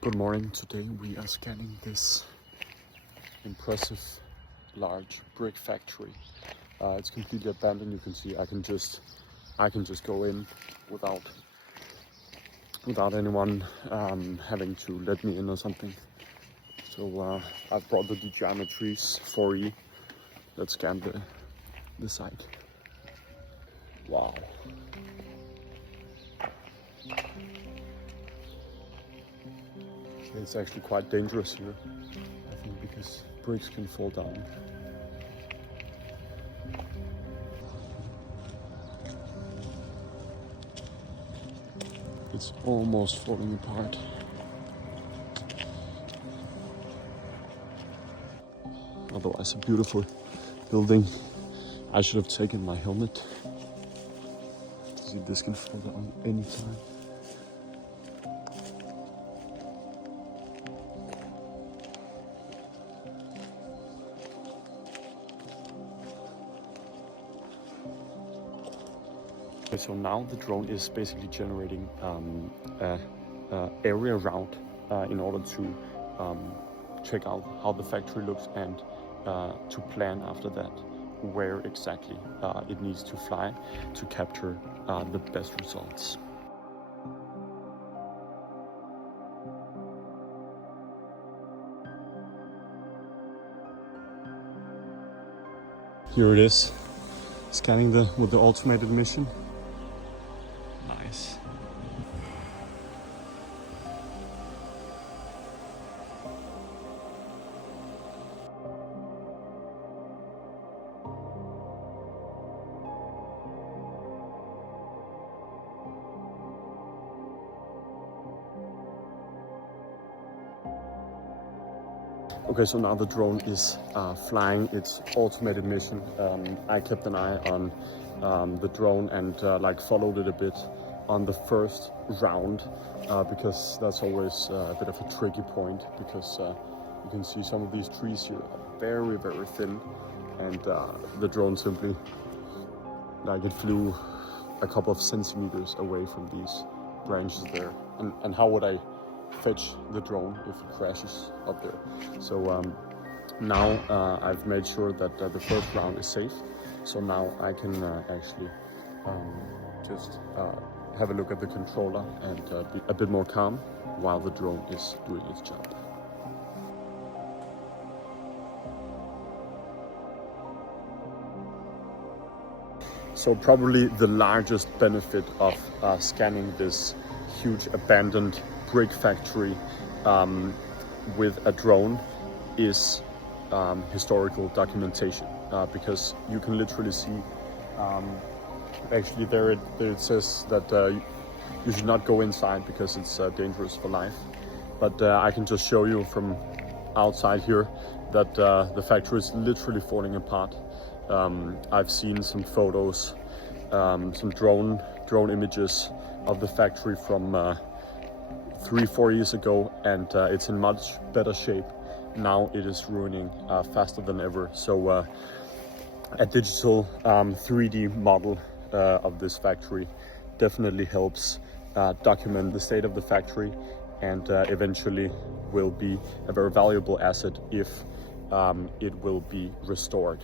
Good morning. Today we are scanning this impressive large brick factory. It's completely abandoned. You can see I can just go in without anyone having to let me in or something. So I've brought the DJI Matrice 4E. Let's scan the site. Wow. It's actually quite dangerous here, I think, because bricks can fall down. It's almost falling apart. Otherwise, a beautiful building. I should have taken my helmet. See, this can fall down anytime. Okay, so now the drone is basically generating area route in order to check out how the factory looks and to plan after that where exactly it needs to fly to capture the best results. Here it is, scanning with the automated mission. Nice. Okay, so now the drone is flying its automated mission. I kept an eye on the drone and followed it a bit on the first round because that's always a bit of a tricky point, because you can see some of these trees here are very, very thin, and the drone simply, it flew a couple of centimeters away from these branches there. And how would I fetch the drone if it crashes up there? So now I've made sure that the first round is safe. So now I can actually just have a look at the controller and be a bit more calm while the drone is doing its job. So probably the largest benefit of scanning this huge abandoned brick factory with a drone is historical documentation, because you can literally see, actually there it says that you should not go inside because it's dangerous for life, but I can just show you from outside here that the factory is literally falling apart. I've seen some photos, some drone images of the factory from 3-4 years ago, and it's in much better shape. Now it is ruining faster than ever. So a digital 3D model of this factory definitely helps document the state of the factory, and eventually will be a very valuable asset if it will be restored.